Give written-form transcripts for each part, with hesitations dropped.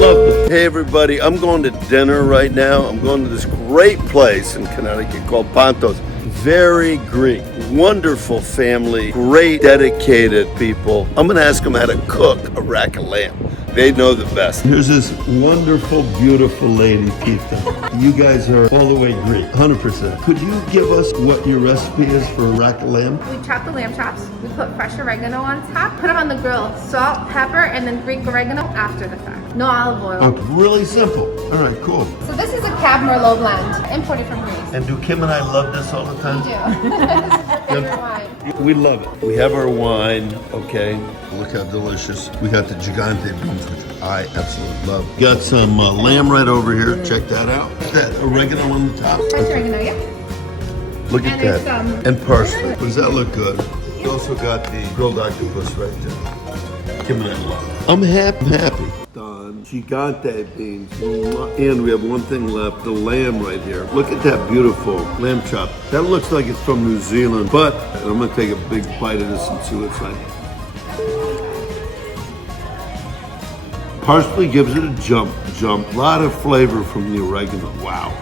love it. Hey everybody, I'm going to dinner right now. I'm going to this great place in Connecticut called Ponto's. Very Greek, wonderful family, great dedicated people. I'm gonna ask them how to cook a rack of lamb. They know the best. Here's this wonderful, beautiful lady, Pita. You guys are all the way Greek, 100%. Could you give us what your recipe is for a rack of lamb? We chop the lamb chops, we put fresh oregano on top, put them on the grill, salt, pepper, and then Greek oregano after the fact. No olive oil. Oh, really simple. All right, cool. So this is a Cab Merlot blend, imported from Greece. And do Kim and I love this all the time? We do. This is our favorite wine. We love it. We have our wine, okay. Look how delicious. We got the gigante beans, which I absolutely love. Got some lamb right over here. Check that out. That oregano on the top. Fresh oregano, yeah. Look at And that. And parsley. Does that look good? We also got the grilled octopus right there. Kim and I love it. I'm happy. Done. Gigante beans. And we have one thing left, the lamb right here. Look at that beautiful lamb chop. That looks like it's from New Zealand, but I'm gonna take a big bite of this and see what it's like. Parsley gives it a jump. A lot of flavor from the oregano. Wow.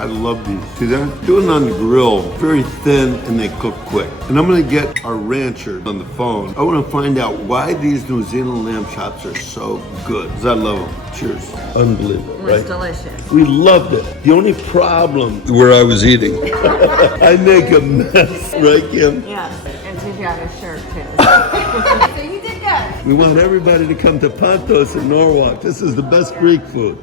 I love these. See that? Doing it on the grill, very thin and they cook quick. And I'm gonna get our rancher on the phone. I wanna find out why these New Zealand lamb chops are so good. Because I love them. Cheers. Unbelievable, It right? was delicious. We loved it. The only problem where I was eating, I make a mess, right, Kim? Yes, and she's got a shirt too. So you did good. We want everybody to come to Pontos in Norwalk. This is the best Greek food.